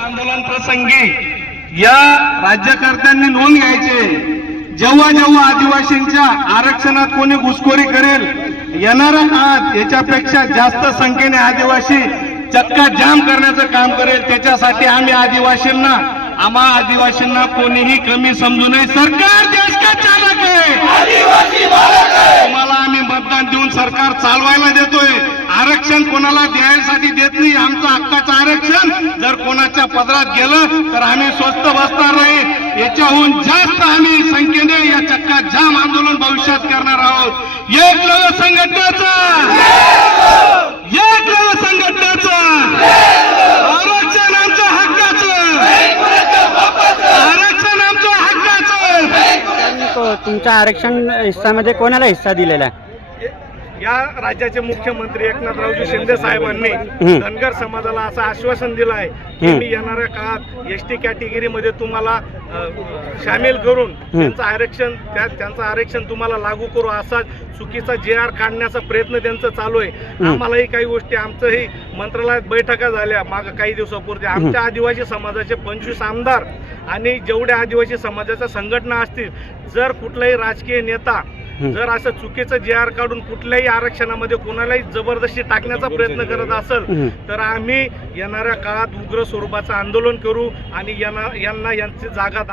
आंदोलन प्रसंगी या राज्यकर्त्यांनी नोंद घ्यायचे, जेव्हा जेव्हा आदिवासींच्या आरक्षणात कोणी घुसखोरी करेल, येणाऱ्या काळात याच्यापेक्षा जास्त संख्येने आदिवासी चक्का जाम करण्याचं काम करेल, त्याच्यासाठी आम्ही आम्हा आदिवासींना कोणीही कमी समजू नये। सरकार देश का चालक आहे, तुम्हाला आम्ही मतदान देऊन सरकार चालवायला देतोय, आरक्षण कोणाला द्यायसाठी देत नाही। आमचं हक्काचं आरक्षण जर कोणाच्या पदरात गेलं तर आम्ही स्वस्थ बसणार नाही, याच्याहून जास्त आम्ही संख्येने या चक्का जाम आंदोलन भविष्यात करणार आहोत। एकलव्य संघटनेचा आरक्षण आमच्या हक्काचं, आरक्षण आमच्या हक्काचं। तुमच्या आरक्षण हिस्सामध्ये कोणाला हिस्सा दिलेला आहे? या राज्याचे मुख्यमंत्री एकनाथरावजी शिंदे साहेबांनी धनगर समाजाला असं आश्वासन दिलं आहे की मी येणाऱ्या काळात एसटी कॅटेगरीमध्ये तुम्हाला सामील करून त्यांचं आरक्षण तुम्हाला लागू करू, असा चुकीचा JR काढण्याचा प्रयत्न त्यांचा चालू आहे। आम्हालाही काही गोष्टी, आमचंही मंत्रालयात बैठका झाल्या मागं काही दिवसापूर्वी, आमच्या आदिवासी समाजाचे 25 आमदार आणि जेवढ्या आदिवासी समाजाच्या संघटना असतील, जर कुठलाही राजकीय नेता जर असं चुकीचं JR काढून कुठल्याही आरक्षणामध्ये कोणालाही जबरदस्ती टाकण्याचा प्रयत्न करत असेल तर आम्ही येणाऱ्या काळात उग्र स्वरूपाचं आंदोलन करू आणि यांची जागा